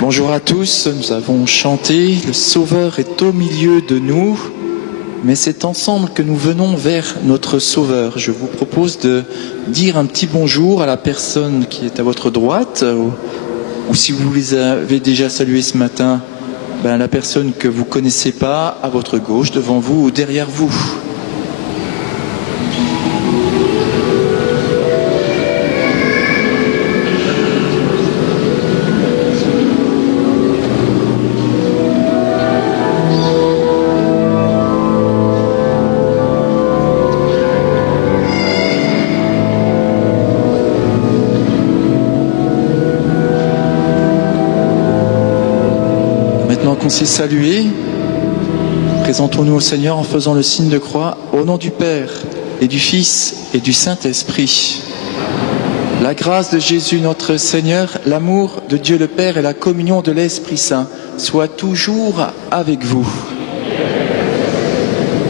Bonjour à tous, nous avons chanté « Le Sauveur est au milieu de nous », mais c'est ensemble que nous venons vers notre Sauveur. Je vous propose de dire un petit bonjour à la personne qui est à votre droite, ou si vous les avez déjà salués ce matin, la personne que vous ne connaissez pas, à votre gauche, devant vous ou derrière vous. On s'est salué, présentons-nous au Seigneur en faisant le signe de croix au nom du Père et du Fils et du Saint-Esprit. La grâce de Jésus notre Seigneur, l'amour de Dieu le Père et la communion de l'Esprit Saint soient toujours avec vous.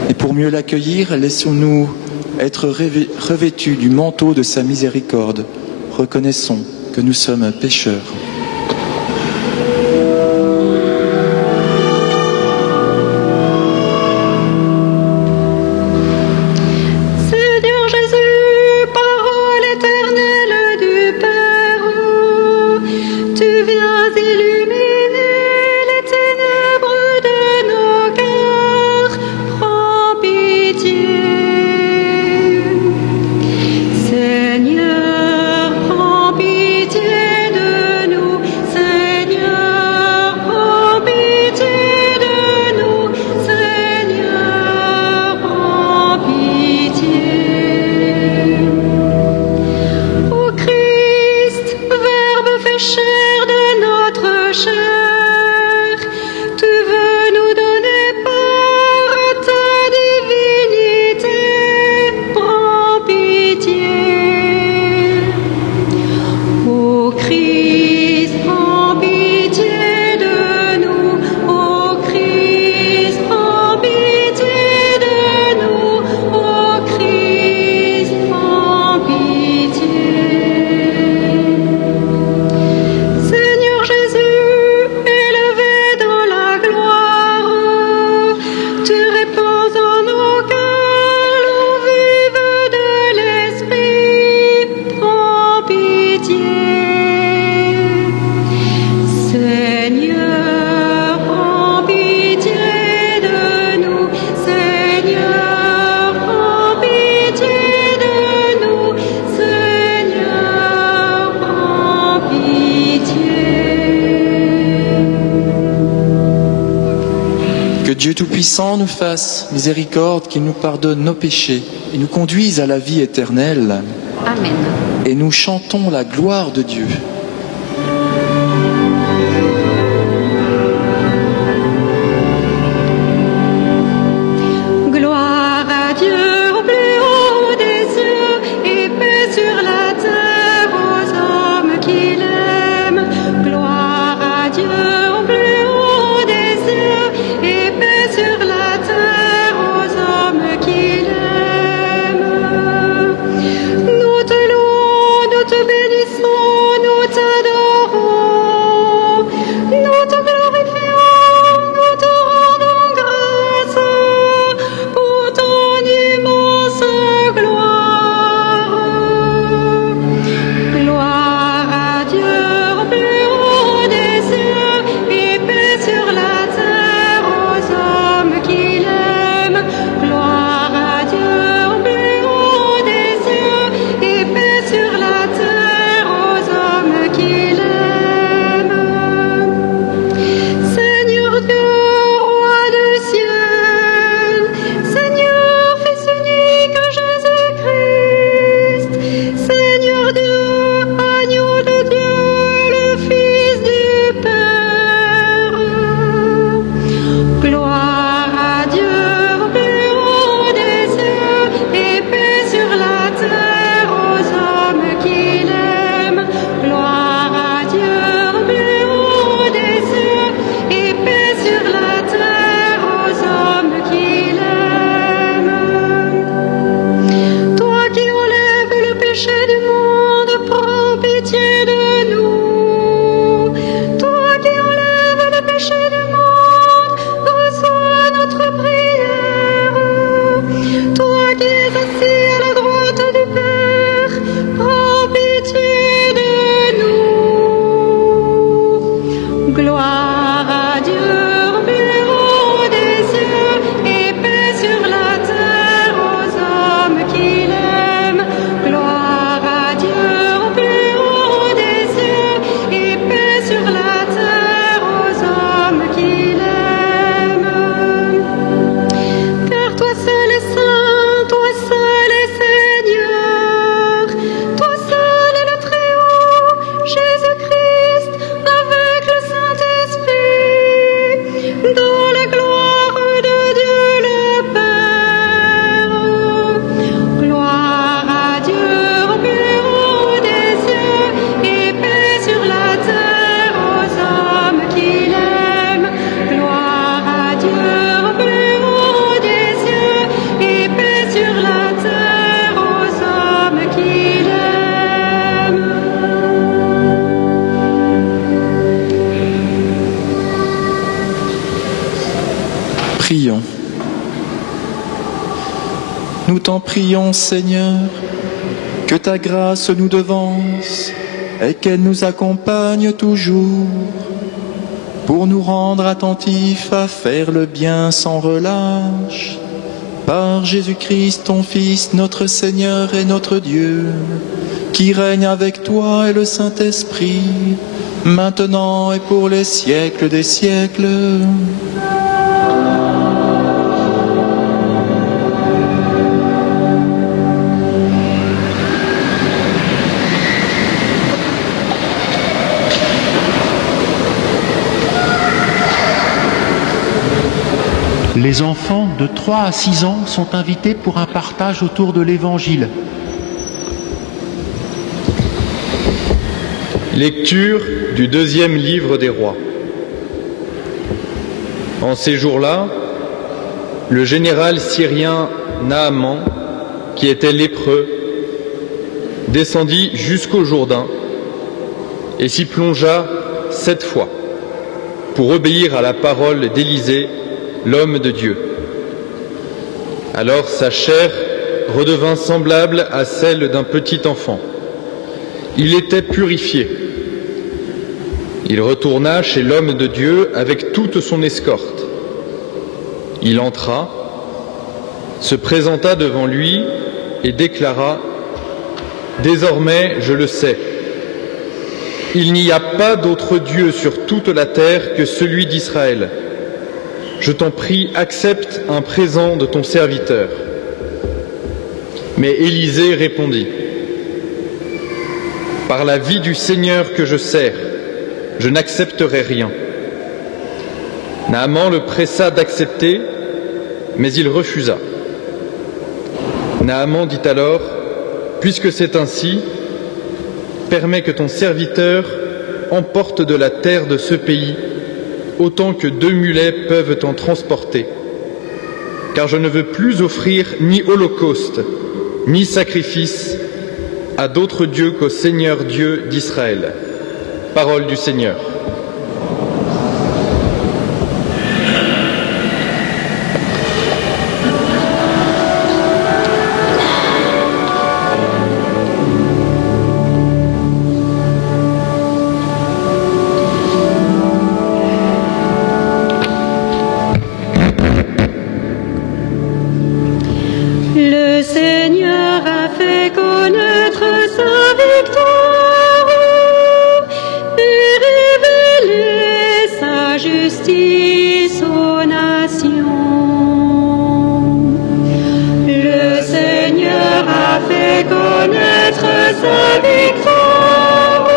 Et pour mieux l'accueillir, laissons-nous être revêtus du manteau de sa miséricorde. Reconnaissons que nous sommes pécheurs. Seigneur, prends pitié de nous. Dieu Tout-Puissant nous fasse miséricorde, qu'il nous pardonne nos péchés et nous conduise à la vie éternelle. Amen. Et nous chantons la gloire de Dieu. Prions. Nous t'en prions, Seigneur, que ta grâce nous devance et qu'elle nous accompagne toujours, pour nous rendre attentifs à faire le bien sans relâche. Par Jésus-Christ, ton Fils, notre Seigneur et notre Dieu, qui règne avec toi et le Saint-Esprit, maintenant et pour les siècles des siècles. Les enfants de 3 à 6 ans sont invités pour un partage autour de l'Évangile. Lecture du 2e livre des rois. En ces jours-là, le général syrien Naaman, qui était lépreux, descendit jusqu'au Jourdain et s'y plongea 7 fois pour obéir à la parole d'Élisée, l'homme de Dieu. Alors sa chair redevint semblable à celle d'un petit enfant. Il était purifié. Il retourna chez l'homme de Dieu avec toute son escorte. Il entra, se présenta devant lui et déclara : « Désormais, je le sais. Il n'y a pas d'autre Dieu sur toute la terre que celui d'Israël. je t'en prie, accepte un présent de ton serviteur. » Mais Élisée répondit, « Par la vie du Seigneur que je sers, je n'accepterai rien. » Naaman le pressa d'accepter, mais il refusa. Naaman dit alors, « Puisque c'est ainsi, permets que ton serviteur emporte de la terre de ce pays autant que 2 mulets peuvent en transporter, car je ne veux plus offrir ni holocauste, ni sacrifice à d'autres dieux qu'au Seigneur Dieu d'Israël. » Parole du Seigneur. Le Seigneur a fait connaître sa victoire et révélé sa justice aux nations. Le Seigneur a fait connaître sa victoire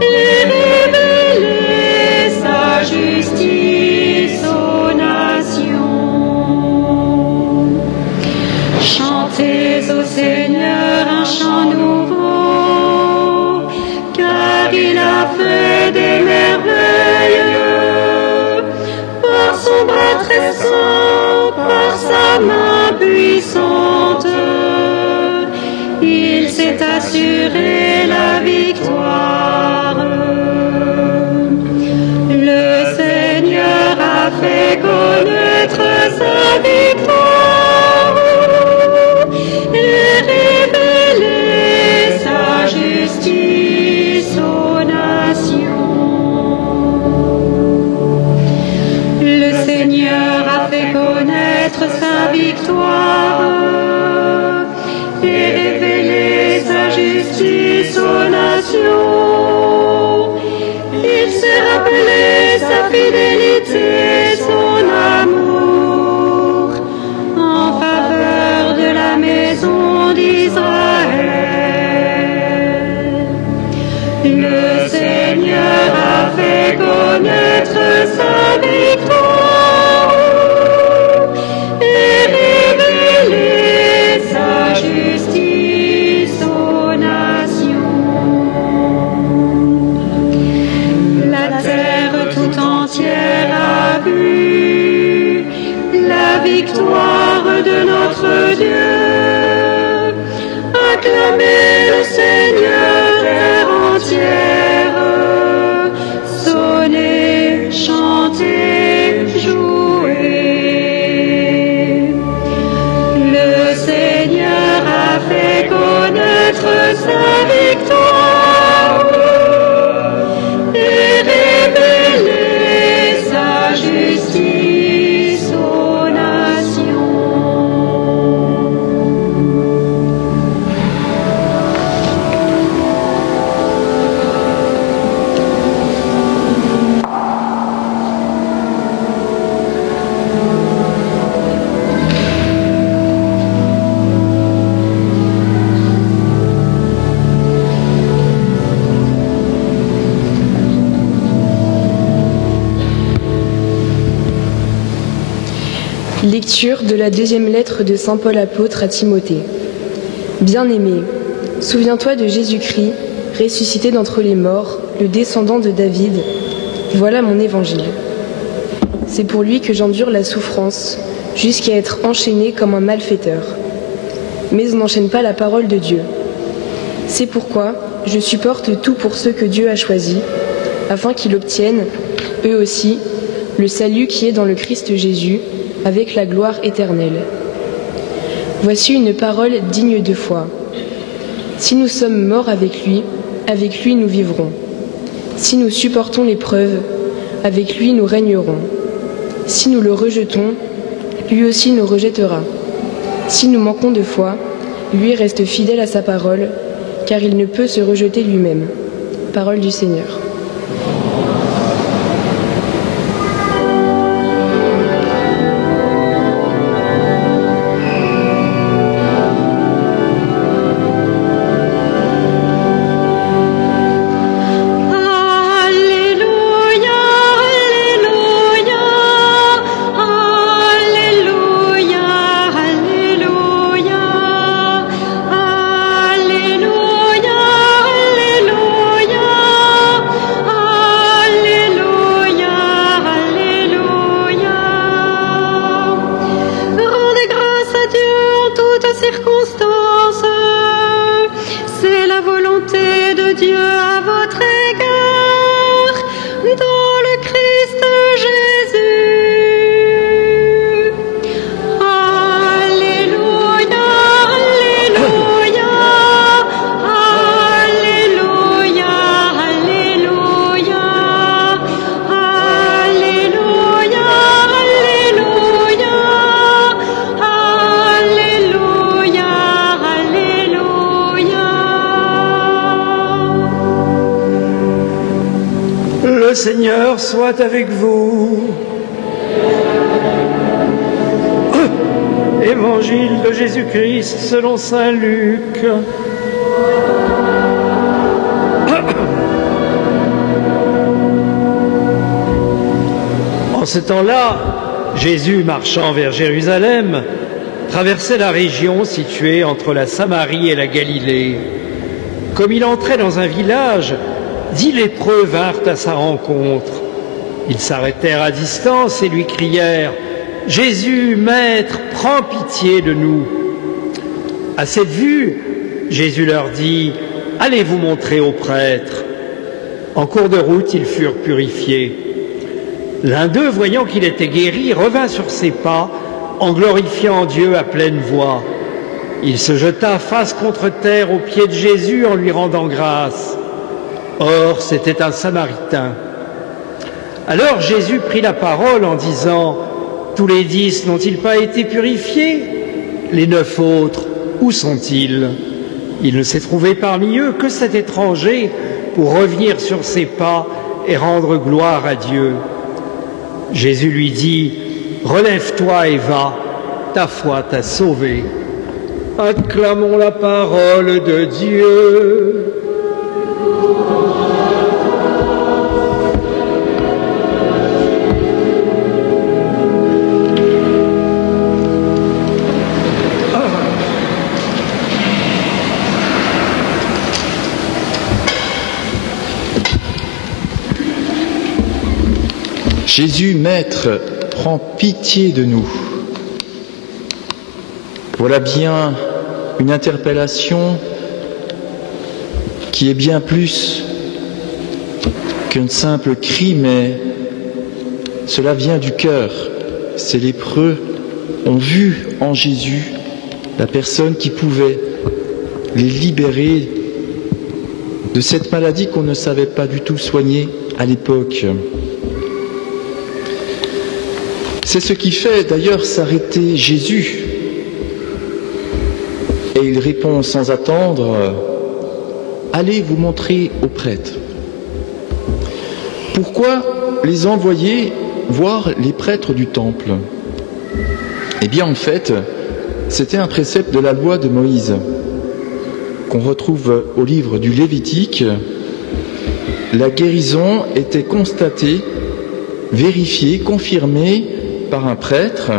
et révélé sa justice aux nations. Chantez au Seigneur un chant nouveau, car il a fait des merveilles. Par son bras très saint, par sa main puissante, il s'est assuré la victoire. Le Seigneur a fait connaître sa victoire et révélé sa justice aux nations. Le Seigneur a fait connaître sa victoire et révélé sa justice aux nations. Il s'est rappelé sa fidélité, son amour en faveur de la maison d'Israël. Le Seigneur a fait connaître sa victoire et révélé sa justice aux nations. La terre tout entière a vu la victoire de notre Dieu. Acclamez le Seigneur, terre entière. Sonnez, chantez, jouez. Le Seigneur a fait connaître sa victoire et révélé sa justice aux nations. Lecture de la deuxième lettre de saint Paul apôtre à Timothée. Bien-aimé, souviens-toi de Jésus-Christ, ressuscité d'entre les morts, le descendant de David. Voilà mon évangile. C'est pour lui que j'endure la souffrance, jusqu'à être enchaîné comme un malfaiteur. Mais on n'enchaîne pas la parole de Dieu. C'est pourquoi je supporte tout pour ceux que Dieu a choisis, afin qu'ils obtiennent, eux aussi, le salut qui est dans le Christ Jésus, avec la gloire éternelle. Voici une parole digne de foi. Si nous sommes morts avec lui nous vivrons. Si nous supportons l'épreuve, avec lui nous régnerons. Si nous le rejetons, lui aussi nous rejettera. Si nous manquons de foi, lui reste fidèle à sa parole, car il ne peut se rejeter lui-même. Parole du Seigneur. Le Seigneur soit avec vous. Évangile de Jésus-Christ selon saint Luc. En ce temps-là, Jésus, marchant vers Jérusalem, traversait la région située entre la Samarie et la Galilée. Comme il entrait dans un village, 10 lépreux vinrent à sa rencontre. Ils s'arrêtèrent à distance et lui crièrent « Jésus, Maître, prends pitié de nous !» À cette vue, Jésus leur dit « Allez vous montrer aux prêtres !» En cours de route, ils furent purifiés. L'un d'eux, voyant qu'il était guéri, revint sur ses pas en glorifiant Dieu à pleine voix. Il se jeta face contre terre aux pieds de Jésus en lui rendant grâce. Or, c'était un Samaritain. Alors Jésus prit la parole en disant « Tous les 10 n'ont-ils pas été purifiés? Les 9 autres, où sont-ils » Il ne s'est trouvé parmi eux que cet étranger pour revenir sur ses pas et rendre gloire à Dieu. Jésus lui dit « Relève-toi et va, ta foi t'a sauvé. » Acclamons la parole de Dieu. Jésus, Maître, prends pitié de nous. Voilà bien une interpellation qui est bien plus qu'un simple cri, mais cela vient du cœur. Ces lépreux ont vu en Jésus la personne qui pouvait les libérer de cette maladie qu'on ne savait pas du tout soigner à l'époque. C'est ce qui fait d'ailleurs s'arrêter Jésus. Et il répond sans attendre, « Allez vous montrer aux prêtres. » Pourquoi les envoyer voir les prêtres du temple? Eh bien en fait, c'était un précepte de la loi de Moïse, qu'on retrouve au livre du Lévitique. La guérison était constatée, vérifiée, confirmée par un prêtre.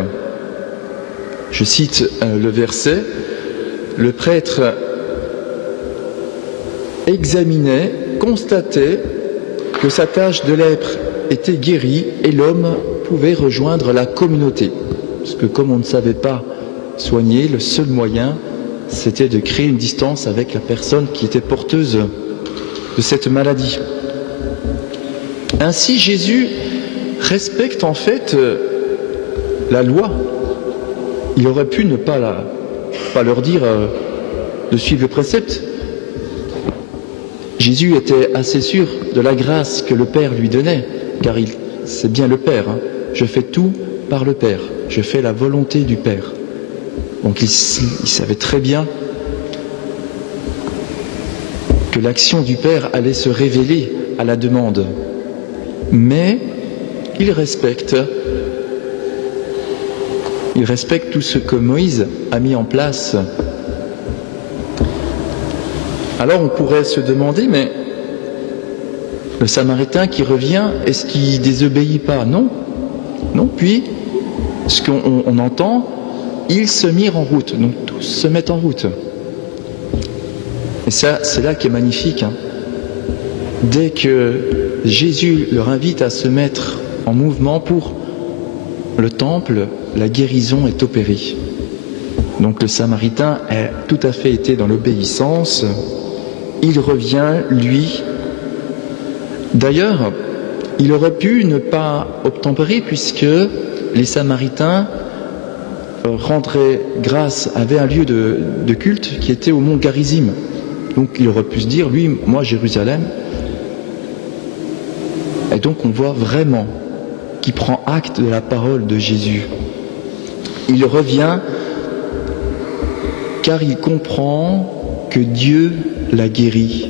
Je cite le verset. Le prêtre examinait, constatait que sa tache de lèpre était guérie et l'homme pouvait rejoindre la communauté. Parce que comme on ne savait pas soigner, le seul moyen, c'était de créer une distance avec la personne qui était porteuse de cette maladie. Ainsi, Jésus respecte en fait la loi. Il aurait pu ne pas leur dire de suivre le précepte. Jésus était assez sûr de la grâce que le Père lui donnait, car c'est bien le Père. Je fais tout par le Père. Je fais la volonté du Père. Donc il savait très bien que l'action du Père allait se révéler à la demande. Mais il respecte tout ce que Moïse a mis en place. Alors on pourrait se demander, mais le Samaritain qui revient, est-ce qu'il désobéit pas? Non. Non, puis, ce qu'on entend, ils se mirent en route. Donc tous se mettent en route. Et ça, c'est là qui est magnifique. Dès que Jésus leur invite à se mettre en mouvement pour le temple, la guérison est opérée. Donc le Samaritain a tout à fait été dans l'obéissance. Il revient, lui. D'ailleurs, il aurait pu ne pas obtempérer puisque les Samaritains rendraient grâce, avaient un lieu de culte qui était au mont Garizim. Donc il aurait pu se dire, lui, moi Jérusalem. Et donc on voit vraiment qu'il prend acte de la parole de Jésus. Il revient car il comprend que Dieu l'a guéri.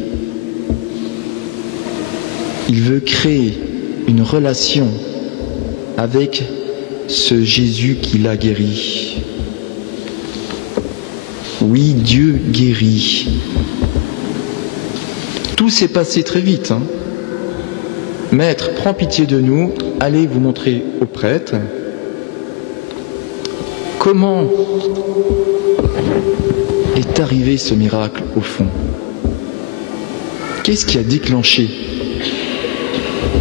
Il veut créer une relation avec ce Jésus qui l'a guéri. Oui, Dieu guérit. Tout s'est passé très vite. Maître, prends pitié de nous, allez vous montrer au prêtre. Comment est arrivé ce miracle au fond? Qu'est-ce qui a déclenché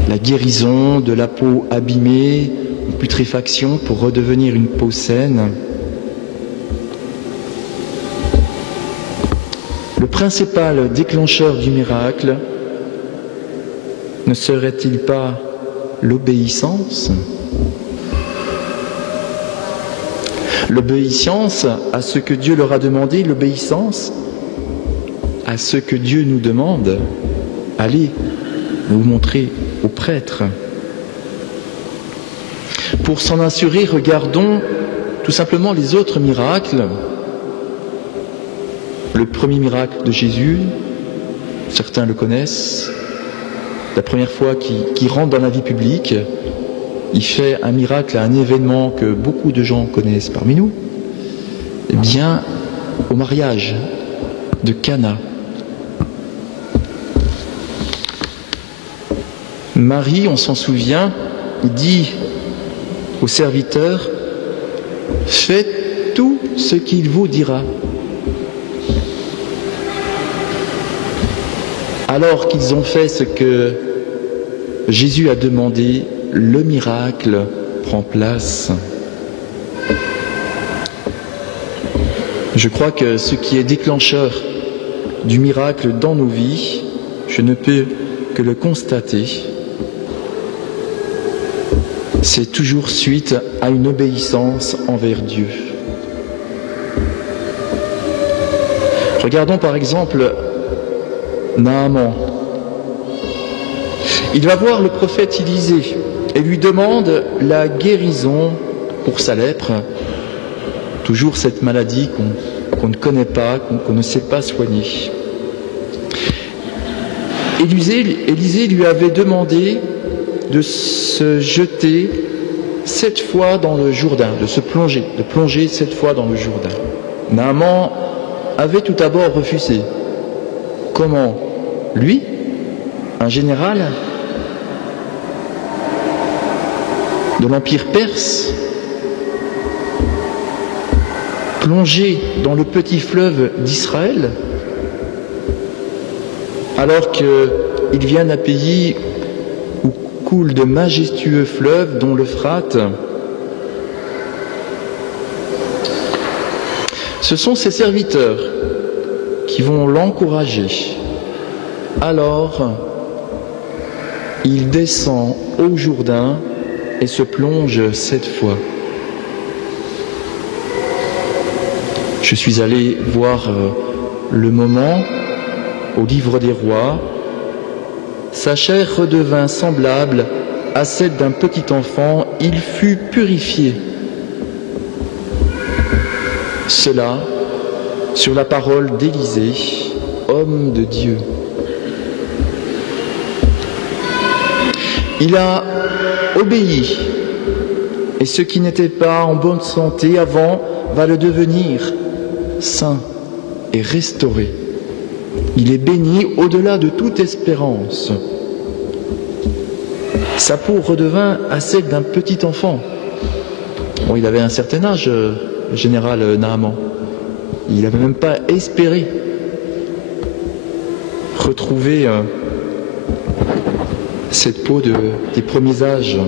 la guérison de la peau abîmée, en putréfaction, pour redevenir une peau saine? Le principal déclencheur du miracle ne serait-il pas l'obéissance? L'obéissance à ce que Dieu leur a demandé, l'obéissance à ce que Dieu nous demande. Allez vous montrer au prêtre. Pour s'en assurer, regardons tout simplement les autres miracles. Le premier miracle de Jésus, certains le connaissent, la première fois qu'il rentre dans la vie publique, il fait un miracle, un événement que beaucoup de gens connaissent parmi nous, eh bien, au mariage de Cana. Marie, on s'en souvient, dit au serviteur, « Faites tout ce qu'il vous dira. » Alors qu'ils ont fait ce que Jésus a demandé, le miracle prend place. Je crois que ce qui est déclencheur du miracle dans nos vies, je ne peux que le constater, c'est toujours suite à une obéissance envers Dieu. Regardons par exemple Naaman. Il va voir le prophète Élisée et lui demande la guérison pour sa lèpre, toujours cette maladie qu'on ne connaît pas, qu'on ne sait pas soigner. Élisée lui avait demandé de se jeter 7 fois dans le Jourdain, de plonger 7 fois dans le Jourdain. Naaman avait tout d'abord refusé. Comment? Lui, un général de l'Empire perse, plongé dans le petit fleuve d'Israël, alors qu'il vient d'un pays où coulent de majestueux fleuves, dont l'Euphrate. Ce sont ses serviteurs qui vont l'encourager. Alors, il descend au Jourdain et se plonge 7 fois. Je suis allé voir le moment au livre des rois. Sa chair redevint semblable à celle d'un petit enfant, il fut purifié. Cela sur la parole d'Élisée, homme de Dieu. Il a obéi, et ce qui n'était pas en bonne santé avant va le devenir saint et restauré. Il est béni au-delà de toute espérance. Sa peau redevint à celle d'un petit enfant. Bon, il avait un certain âge, le général Naaman. Il n'avait même pas espéré retrouver cette peau des premiers âges.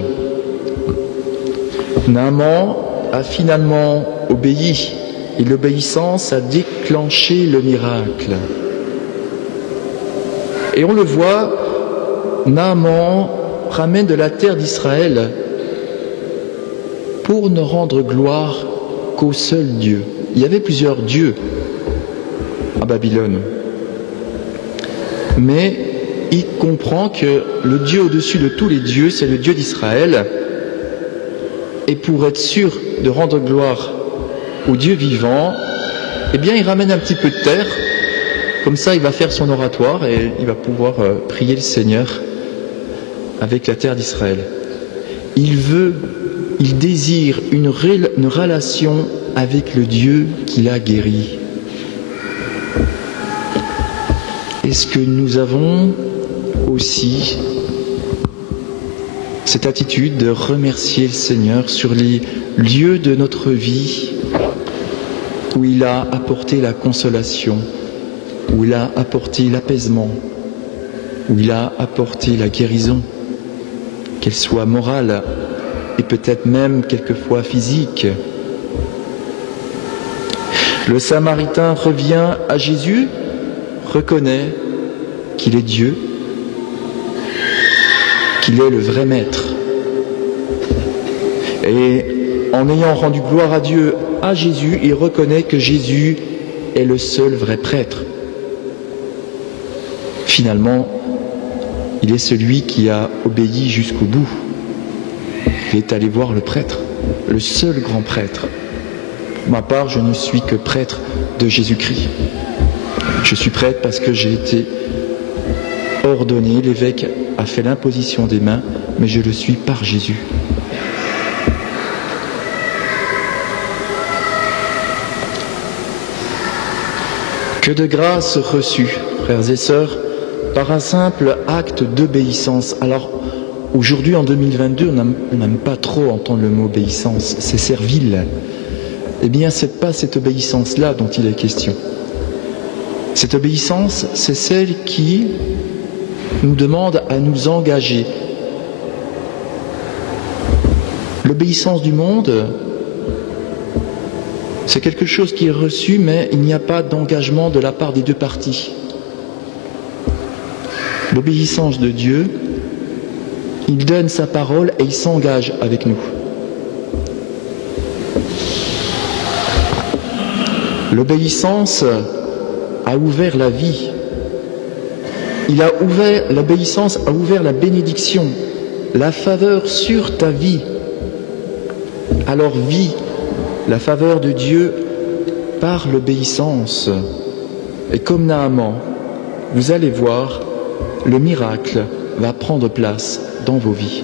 Naaman a finalement obéi, et l'obéissance a déclenché le miracle. Et on le voit, Naaman ramène de la terre d'Israël pour ne rendre gloire qu'au seul Dieu. Il y avait plusieurs dieux à Babylone, mais il comprend que le Dieu au-dessus de tous les dieux, c'est le Dieu d'Israël, et pour être sûr de rendre gloire au Dieu vivant, eh bien il ramène un petit peu de terre, comme ça il va faire son oratoire et il va pouvoir prier le Seigneur avec la terre d'Israël. Il désire une relation avec le Dieu qui l'a guéri. Est-ce que nous avons aussi cette attitude de remercier le Seigneur sur les lieux de notre vie où il a apporté la consolation, où il a apporté l'apaisement, où il a apporté la guérison, qu'elle soit morale et peut-être même quelquefois physique. Le Samaritain revient à Jésus, reconnaît qu'il est Dieu, qu'il est le vrai maître. Et en ayant rendu gloire à Dieu, à Jésus, il reconnaît que Jésus est le seul vrai prêtre. Finalement, il est celui qui a obéi jusqu'au bout. Il est allé voir le prêtre, le seul grand prêtre. Pour ma part, je ne suis que prêtre de Jésus-Christ. Je suis prêtre parce que j'ai été ordonné, l'évêque a fait l'imposition des mains, mais je le suis par Jésus. Que de grâce reçue, frères et sœurs, par un simple acte d'obéissance. Alors, aujourd'hui, en 2022, on n'aime pas trop entendre le mot obéissance, c'est servile. Eh bien, ce n'est pas cette obéissance-là dont il est question. Cette obéissance, c'est celle qui nous demande à nous engager. L'obéissance du monde, c'est quelque chose qui est reçu, mais il n'y a pas d'engagement de la part des deux parties. L'obéissance de Dieu, il donne sa parole et il s'engage avec nous. L'obéissance a ouvert la vie. L'obéissance a ouvert la bénédiction, la faveur sur ta vie. Alors vis la faveur de Dieu par l'obéissance. Et comme Naaman, vous allez voir, le miracle va prendre place dans vos vies.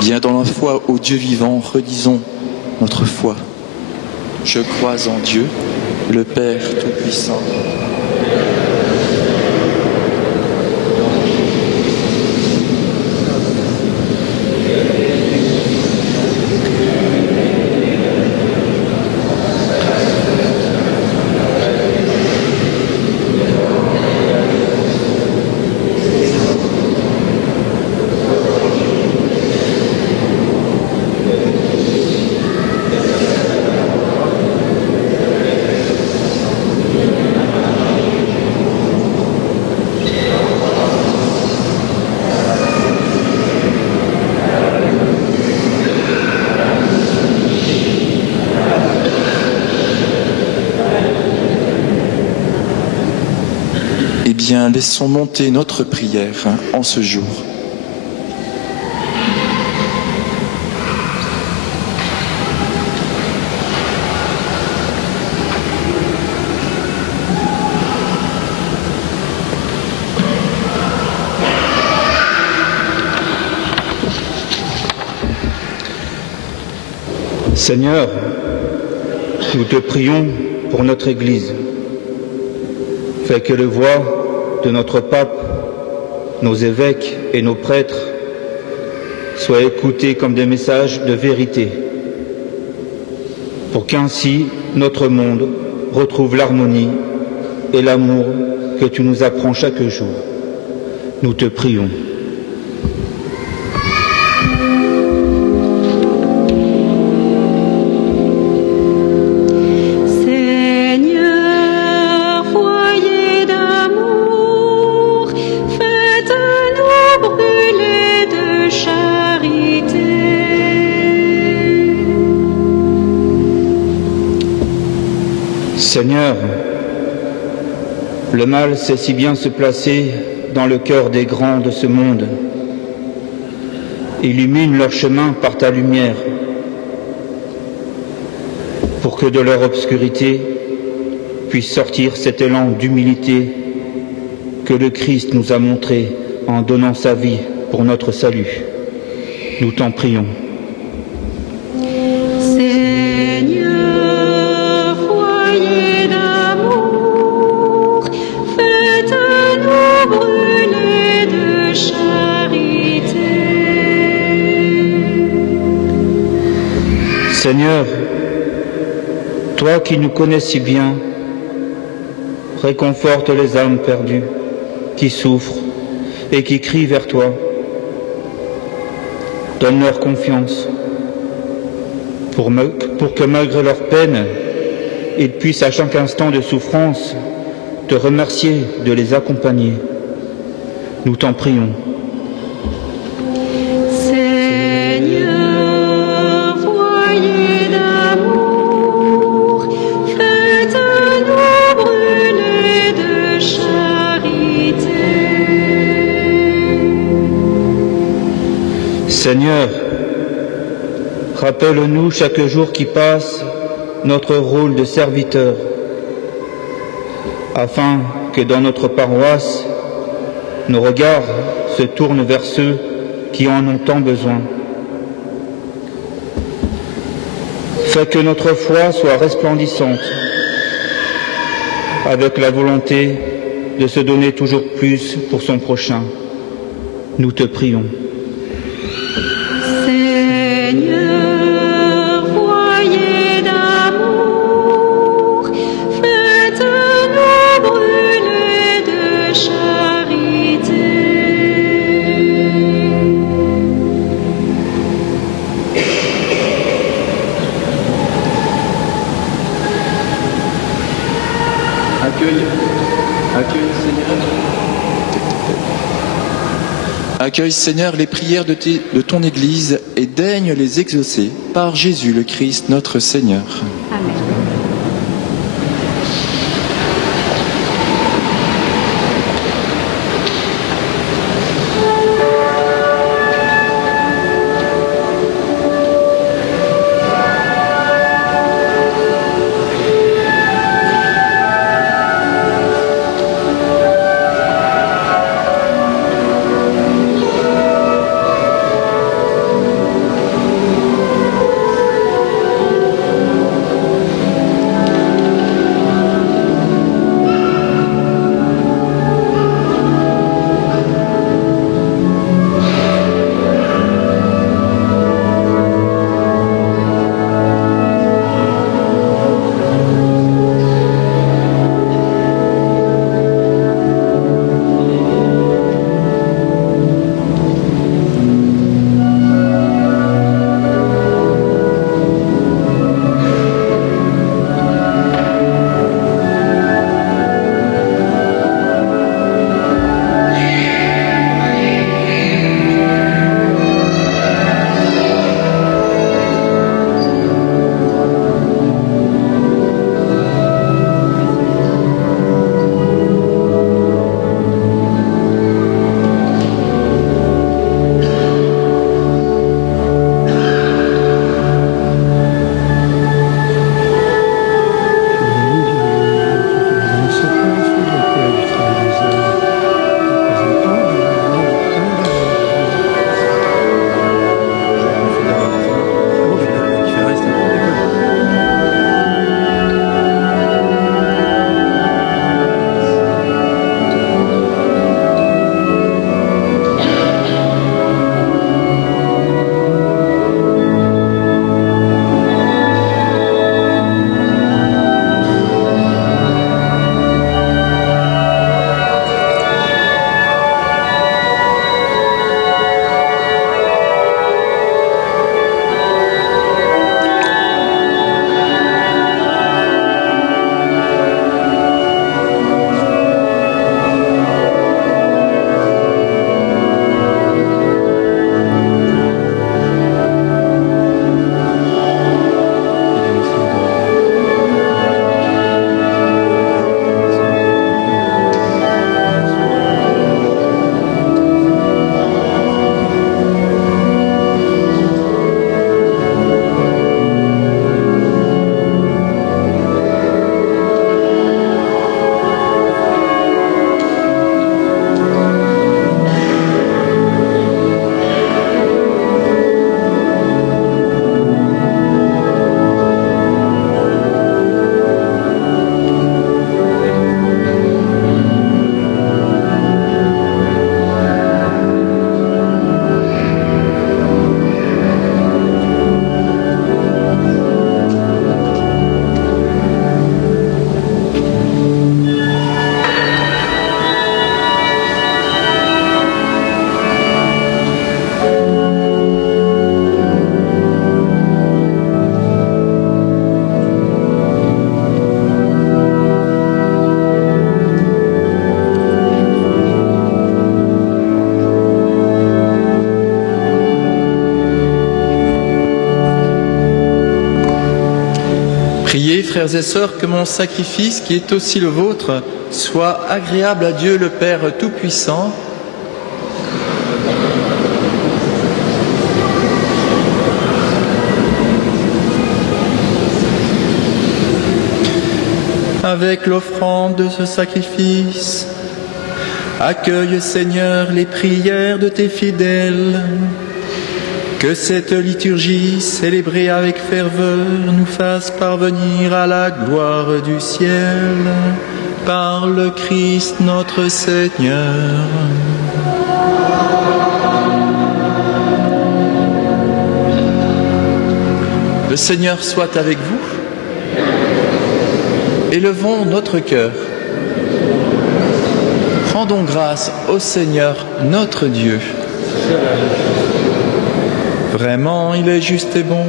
Bien dans la foi au Dieu vivant, redisons notre foi. Je crois en Dieu, le Père Tout-Puissant. Eh bien, laissons monter notre prière en ce jour. Seigneur, nous te prions pour notre Église. Fais que les voix de notre pape, nos évêques et nos prêtres soient écoutées comme des messages de vérité, pour qu'ainsi notre monde retrouve l'harmonie et l'amour que tu nous apprends chaque jour. Nous te prions. Seigneur, le mal sait si bien se placer dans le cœur des grands de ce monde. Illumine leur chemin par ta lumière, pour que de leur obscurité puisse sortir cet élan d'humilité que le Christ nous a montré en donnant sa vie pour notre salut. Nous t'en prions. Seigneur, toi qui nous connais si bien, réconforte les âmes perdues, qui souffrent et qui crient vers toi. Donne-leur confiance, pour que malgré leur peine, ils puissent à chaque instant de souffrance te remercier de les accompagner. Nous t'en prions. Seigneur, rappelle-nous chaque jour qui passe notre rôle de serviteur, afin que dans notre paroisse, nos regards se tournent vers ceux qui en ont tant besoin. Fais que notre foi soit resplendissante, avec la volonté de se donner toujours plus pour son prochain. Nous te prions. Accueille, Seigneur, les prières de ton Église et daigne les exaucer par Jésus le Christ, notre Seigneur. Amen. Priez, frères et sœurs, que mon sacrifice, qui est aussi le vôtre, soit agréable à Dieu le Père Tout-Puissant. Avec l'offrande de ce sacrifice, accueille, Seigneur, les prières de tes fidèles. Que cette liturgie, célébrée avec ferveur, nous fasse parvenir à la gloire du ciel, par le Christ notre Seigneur. Le Seigneur soit avec vous. Élevons notre cœur. Rendons grâce au Seigneur notre Dieu. Vraiment, il est juste et bon,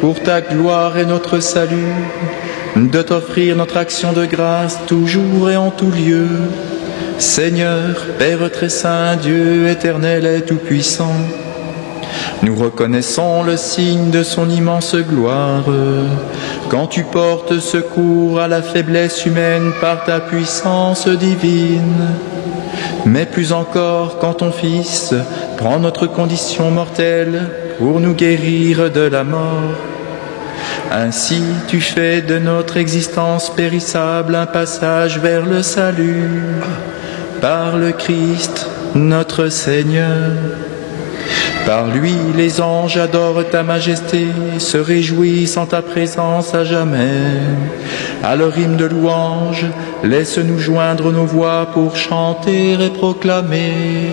pour ta gloire et notre salut, de t'offrir notre action de grâce toujours et en tout lieu. Seigneur, Père très saint, Dieu éternel et tout-puissant, nous reconnaissons le signe de son immense gloire, quand tu portes secours à la faiblesse humaine par ta puissance divine. Mais plus encore quand ton Fils prend notre condition mortelle pour nous guérir de la mort. Ainsi tu fais de notre existence périssable un passage vers le salut, par le Christ notre Seigneur. Par lui les anges adorent ta majesté, se réjouissent en ta présence à jamais. À leur hymne de louange, laisse-nous joindre nos voix pour chanter et proclamer.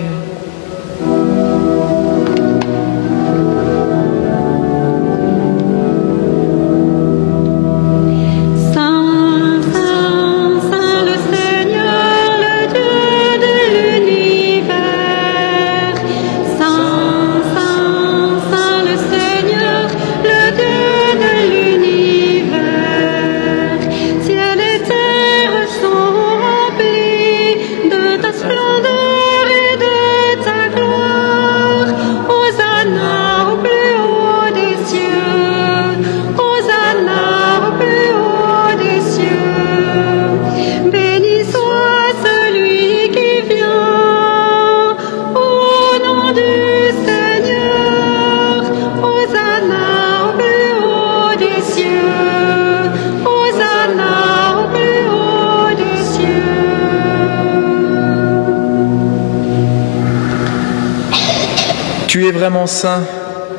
Tu es vraiment saint,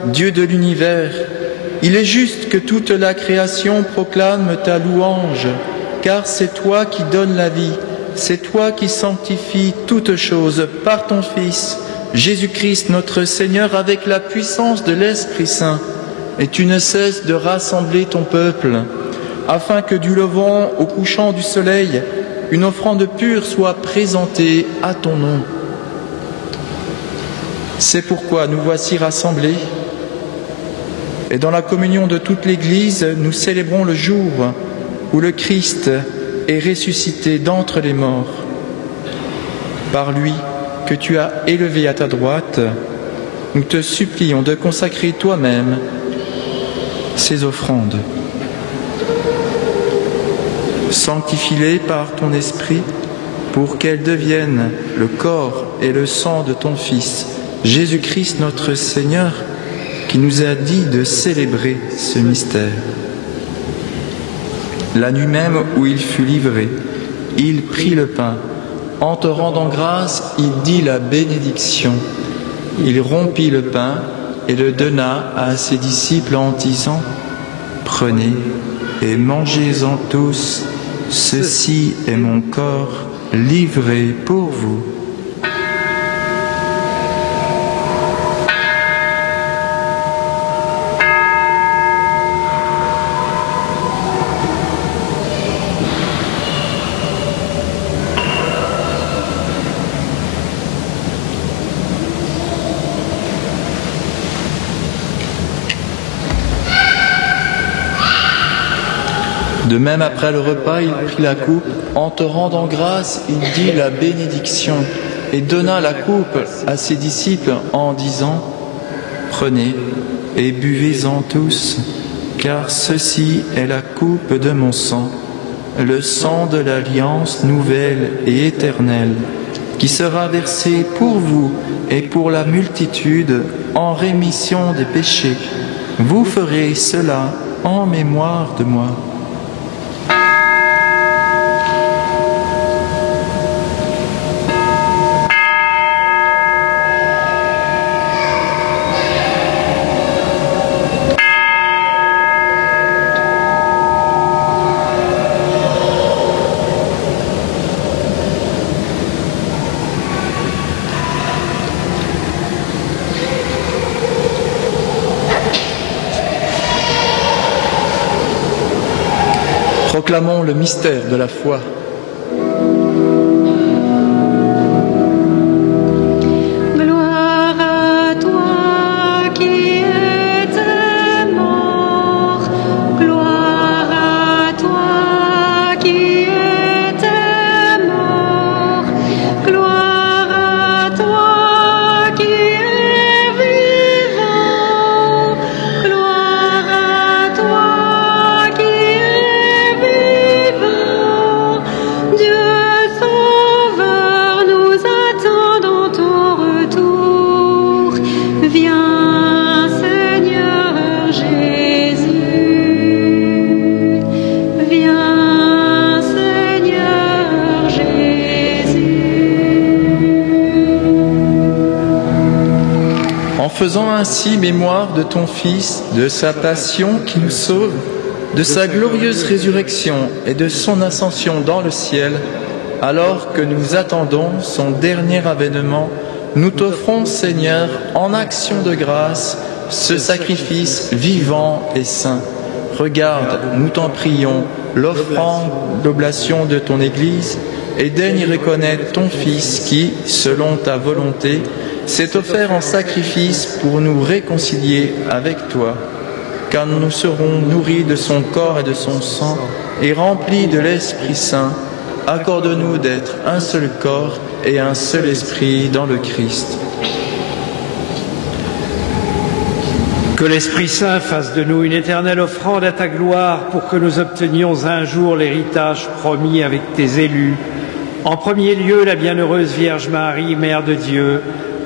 Dieu de l'univers. Il est juste que toute la création proclame ta louange, car c'est toi qui donnes la vie, c'est toi qui sanctifies toutes choses par ton Fils, Jésus-Christ notre Seigneur, avec la puissance de l'Esprit Saint. Et tu ne cesses de rassembler ton peuple, afin que du levant au couchant du soleil, une offrande pure soit présentée à ton nom. C'est pourquoi nous voici rassemblés, et dans la communion de toute l'Église, nous célébrons le jour où le Christ est ressuscité d'entre les morts. Par lui, que tu as élevé à ta droite, nous te supplions de consacrer toi-même ces offrandes. Sanctifie-les par ton esprit, pour qu'elles deviennent le corps et le sang de ton Fils, Jésus-Christ notre Seigneur, qui nous a dit de célébrer ce mystère. La nuit même où il fut livré, il prit le pain. En te rendant grâce, il dit la bénédiction. Il rompit le pain et le donna à ses disciples en disant : « Prenez et mangez-en tous, ceci est mon corps livré pour vous. » De même, après le repas, il prit la coupe. En te rendant grâce, il dit la bénédiction et donna la coupe à ses disciples en disant : « Prenez et buvez-en tous, car ceci est la coupe de mon sang, le sang de l'alliance nouvelle et éternelle, qui sera versé pour vous et pour la multitude en rémission des péchés. Vous ferez cela en mémoire de moi. Proclamons le mystère de la foi. Gloire à toi qui étais mort, gloire à toi qui étais mort, gloire à toi qui es vivant, gloire à toi qui es vivant. Dieu Sauveur, nous attendons ton retour. Viens, Seigneur Jésus. Viens, Seigneur Jésus. En faisant ainsi mémoire de ton Fils, de sa passion qui nous sauve, de sa glorieuse résurrection et de son ascension dans le ciel, alors que nous attendons son dernier avènement, nous t'offrons, Seigneur, en action de grâce, ce sacrifice vivant et saint. Regarde, nous t'en prions, l'offrande, l'oblation de ton Église, et daigne reconnaître ton Fils qui, selon ta volonté, s'est offert en sacrifice pour nous réconcilier avec toi. Car nous serons nourris de son corps et de son sang, et remplis de l'Esprit Saint. Accorde-nous d'être un seul corps et un seul esprit dans le Christ. Que l'Esprit Saint fasse de nous une éternelle offrande à ta gloire pour que nous obtenions un jour l'héritage promis avec tes élus. En premier lieu, la bienheureuse Vierge Marie, Mère de Dieu,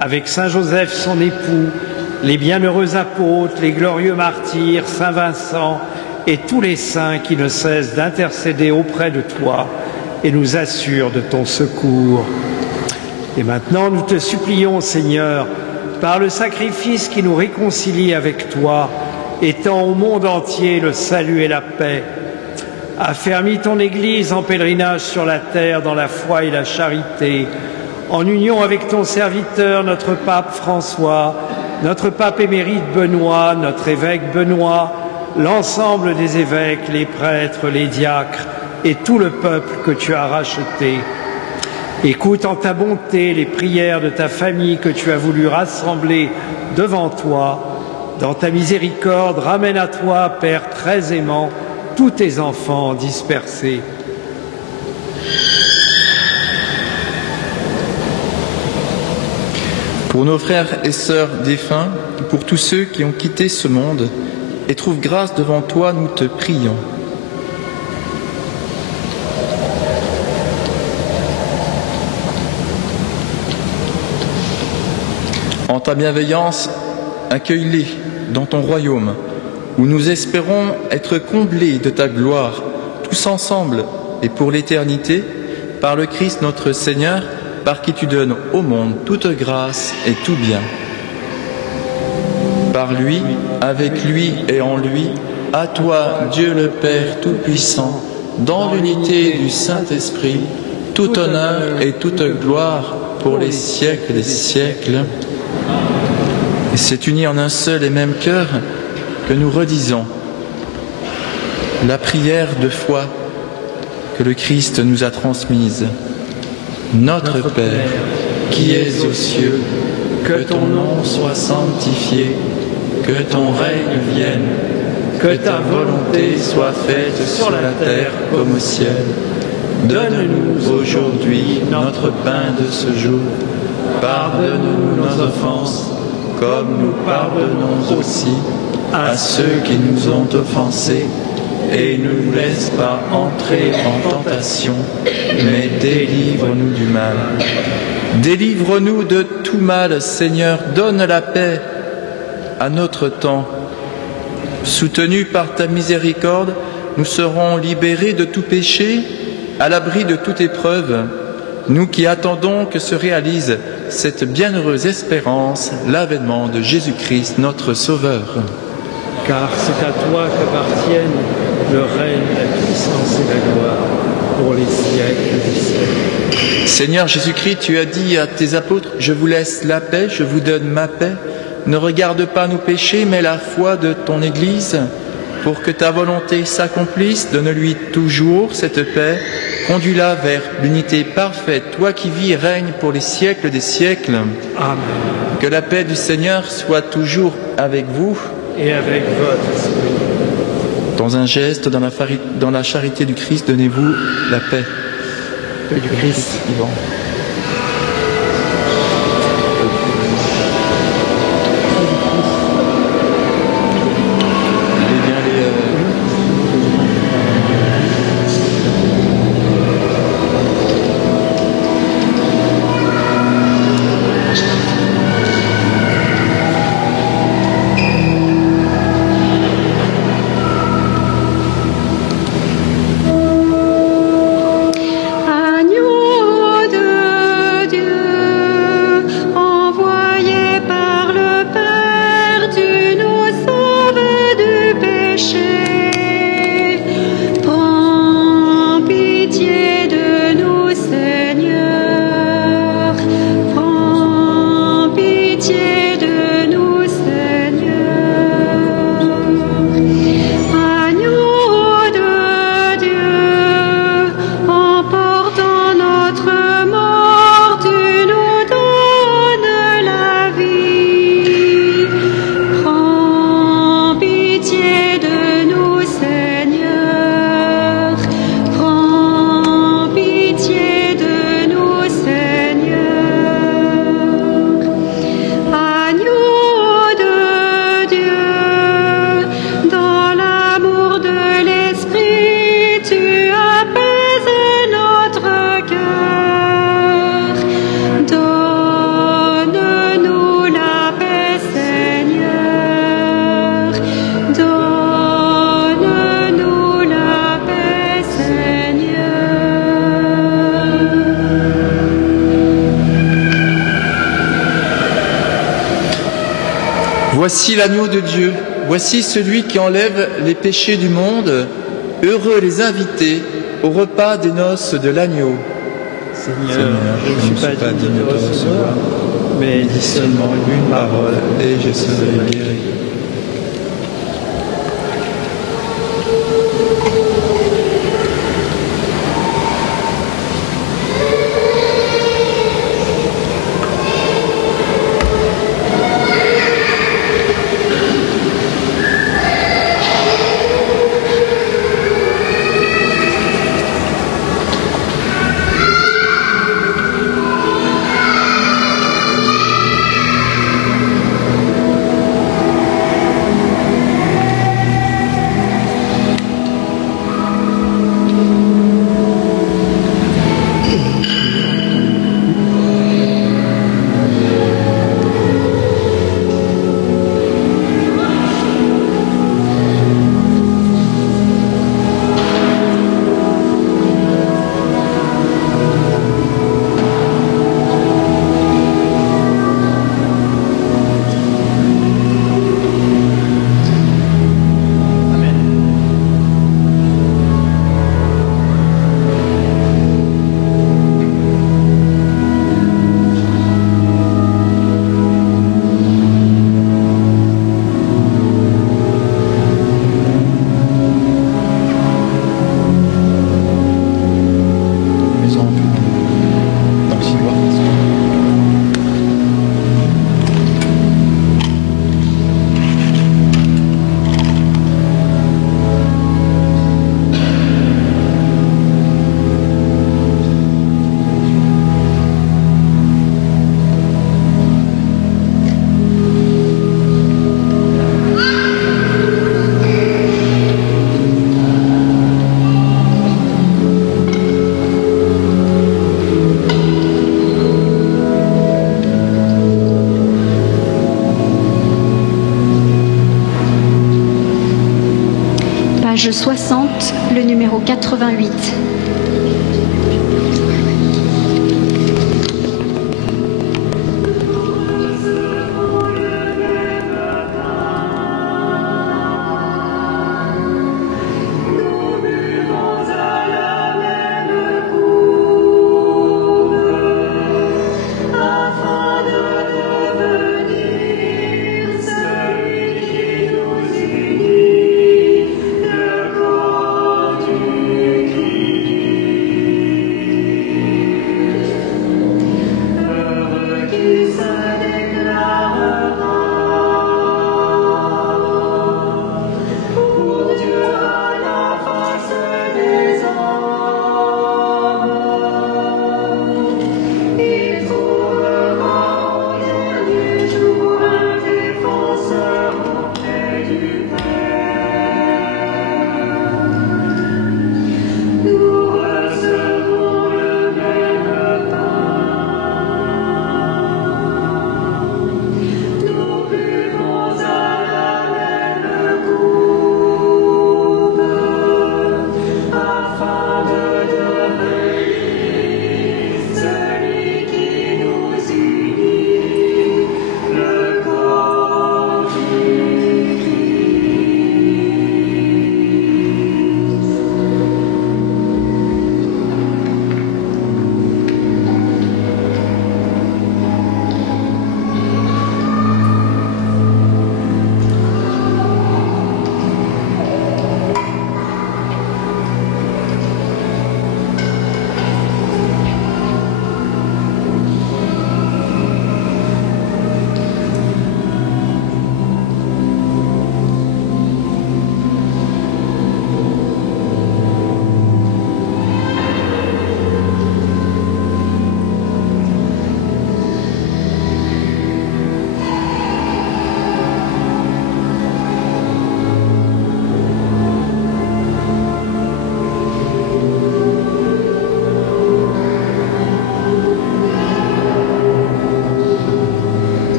avec Saint Joseph, son époux, les bienheureux apôtres, les glorieux martyrs, Saint Vincent et tous les saints qui ne cessent d'intercéder auprès de toi et nous assurent de ton secours. Et maintenant, nous te supplions, Seigneur, par le sacrifice qui nous réconcilie avec toi, étends au monde entier le salut et la paix. Affermis ton Église en pèlerinage sur la terre dans la foi et la charité, en union avec ton serviteur, notre pape François, notre pape émérite Benoît, notre évêque Benoît, l'ensemble des évêques, les prêtres, les diacres et tout le peuple que tu as racheté. Écoute en ta bonté les prières de ta famille que tu as voulu rassembler devant toi. Dans ta miséricorde, ramène à toi, Père très aimant, tous tes enfants dispersés. Pour nos frères et sœurs défunts, pour tous ceux qui ont quitté ce monde et trouvent grâce devant toi, nous te prions. En ta bienveillance, accueille-les dans ton royaume, où nous espérons être comblés de ta gloire, tous ensemble et pour l'éternité, par le Christ notre Seigneur, par qui tu donnes au monde toute grâce et tout bien. Par lui, avec lui et en lui, à toi, Dieu le Père Tout-Puissant, dans l'unité du Saint-Esprit, tout honneur et toute gloire pour les siècles des siècles. Et c'est uni en un seul et même cœur que nous redisons la prière de foi que le Christ nous a transmise. Notre Père, qui es aux cieux, que ton nom soit sanctifié, que ton règne vienne, que ta volonté soit faite sur la terre comme au ciel. Donne-nous aujourd'hui notre pain de ce jour. Pardonne-nous nos offenses, comme nous pardonnons aussi à ceux qui nous ont offensés, et ne nous laisse pas entrer en tentation, mais délivre-nous du mal. Délivre-nous de tout mal, Seigneur, donne la paix à notre temps. Soutenus par ta miséricorde, nous serons libérés de tout péché, à l'abri de toute épreuve, nous qui attendons que se réalise cette bienheureuse espérance, l'avènement de Jésus-Christ, notre Sauveur. Car c'est à toi qu'appartiennent le règne, la puissance et la gloire pour les siècles des siècles. Seigneur Jésus-Christ, tu as dit à tes apôtres, « Je vous laisse la paix, je vous donne ma paix. Ne regarde pas nos péchés, mais la foi de ton Église. Pour que ta volonté s'accomplisse, donne-lui toujours cette paix. Conduis-la vers l'unité parfaite, toi qui vis et règnes pour les siècles des siècles. Amen. Que la paix du Seigneur soit toujours avec vous. Et avec votre esprit. Dans un geste, dans la charité du Christ, donnez-vous la paix. Paix du Christ. Yvan. Voici l'agneau de Dieu, voici celui qui enlève les péchés du monde. Heureux les invités au repas des noces de l'agneau. Seigneur, je ne suis pas digne de te recevoir, mais dis seulement une parole et je serai guéri. Page 60, le numéro 88.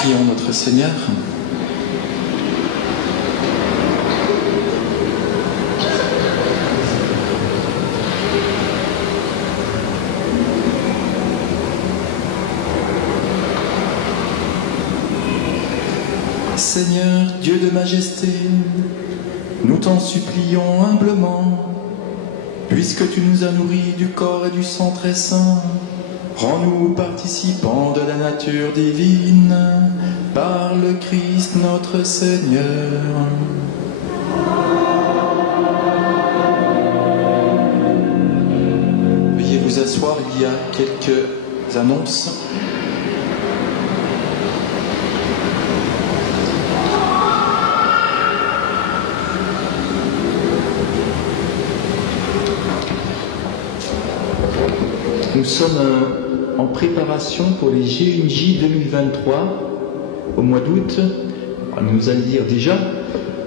Prions notre Seigneur. Seigneur, Dieu de majesté, nous t'en supplions humblement, puisque tu nous as nourris du corps et du sang très saint, rends-nous participants de la nature divine, par le Christ notre Seigneur. Veuillez vous asseoir, il y a quelques annonces. Nous sommes en préparation pour les G1J 2023 au mois d'août. Nous allons dire déjà,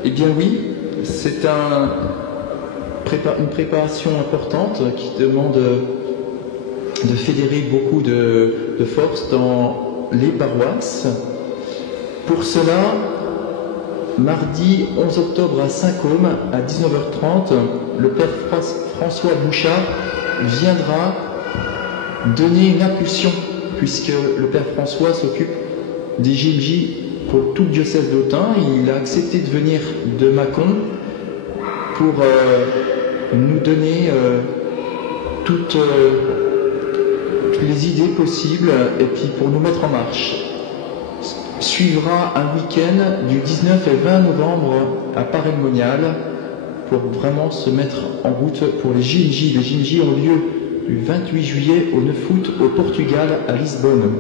eh bien oui, c'est une préparation importante qui demande de fédérer beaucoup de forces dans les paroisses. Pour cela, mardi 11 octobre à Saint-Côme, à 19h30, le Père François Bouchard viendra donner une impulsion, puisque le Père François s'occupe des GMJ pour tout le diocèse d'Autun. Il a accepté de venir de Mâcon pour nous donner toutes les idées possibles et puis pour nous mettre en marche. Suivra un week-end du 19 et 20 novembre à Paray-le-Monial pour vraiment se mettre en route pour les GMJ. Les GMJ ont lieu du 28 juillet au 9 août au Portugal, à Lisbonne.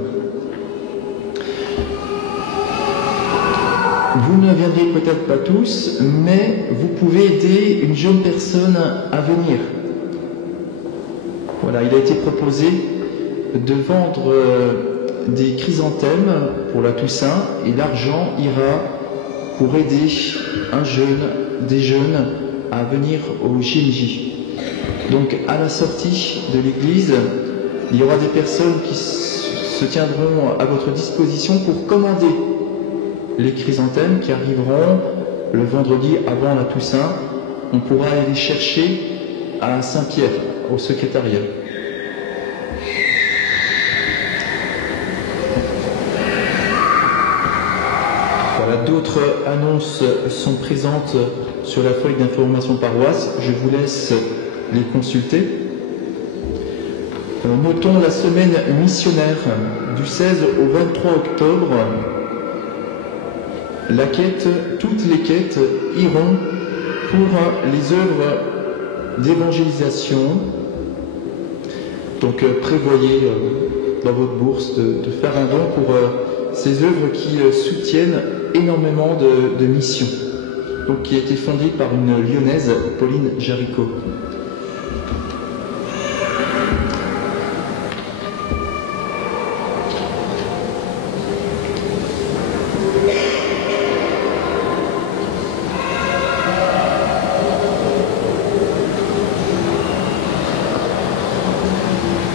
Vous ne viendrez peut-être pas tous, mais vous pouvez aider une jeune personne à venir. Voilà, il a été proposé de vendre des chrysanthèmes pour la Toussaint et l'argent ira pour aider des jeunes à venir au GMJ. Donc à la sortie de l'église, il y aura des personnes qui se tiendront à votre disposition pour commander les chrysanthèmes qui arriveront le vendredi avant la Toussaint. On pourra aller les chercher à Saint-Pierre, au secrétariat. Voilà, d'autres annonces sont présentes sur la feuille d'information paroisse. Je vous laisse les consulter. Notons la semaine missionnaire du 16 au 23 octobre. La quête, toutes les quêtes iront pour les œuvres d'évangélisation. Donc prévoyez dans votre bourse de faire un don pour ces œuvres qui soutiennent énormément de missions. Donc qui a été fondée par une Lyonnaise, Pauline Jaricot.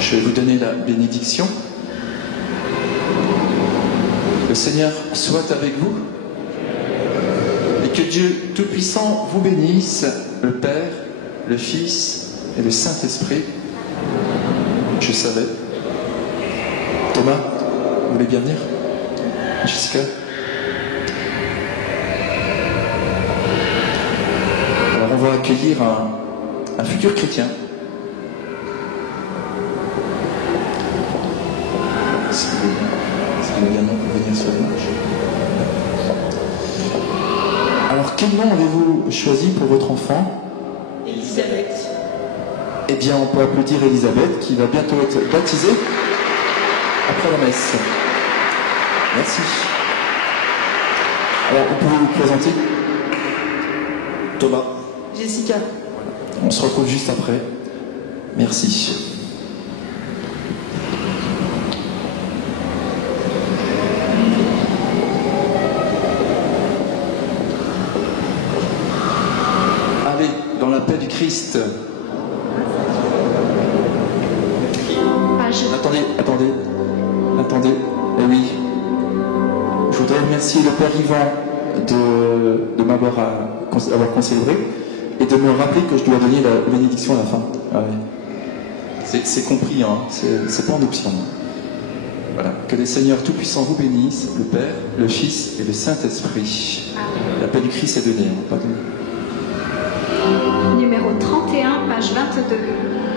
Je vais vous donner la bénédiction. Le Seigneur soit avec vous et que Dieu Tout-Puissant vous bénisse, le Père, le Fils et le Saint-Esprit. Je savais. Thomas, vous voulez bien venir? Jessica? Alors on va accueillir un futur chrétien. Alors, quel nom avez-vous choisi pour votre enfant? Elisabeth. Eh bien, on peut applaudir Elisabeth, qui va bientôt être baptisée après la messe. Merci. Alors, on peut vous présenter Thomas. Jessica. On se retrouve juste après. Merci. Christ. Attendez. Eh oui. Je voudrais remercier le Père Yvan de m'avoir concélébré et de me rappeler que je dois donner la bénédiction à la fin. Ah ouais. C'est compris, hein. C'est pas en option. Voilà. Que les Seigneurs Tout-Puissants vous bénissent, le Père, le Fils et le Saint-Esprit. La paix du Christ est donnée, pas donnée. Numéro 31, page 22.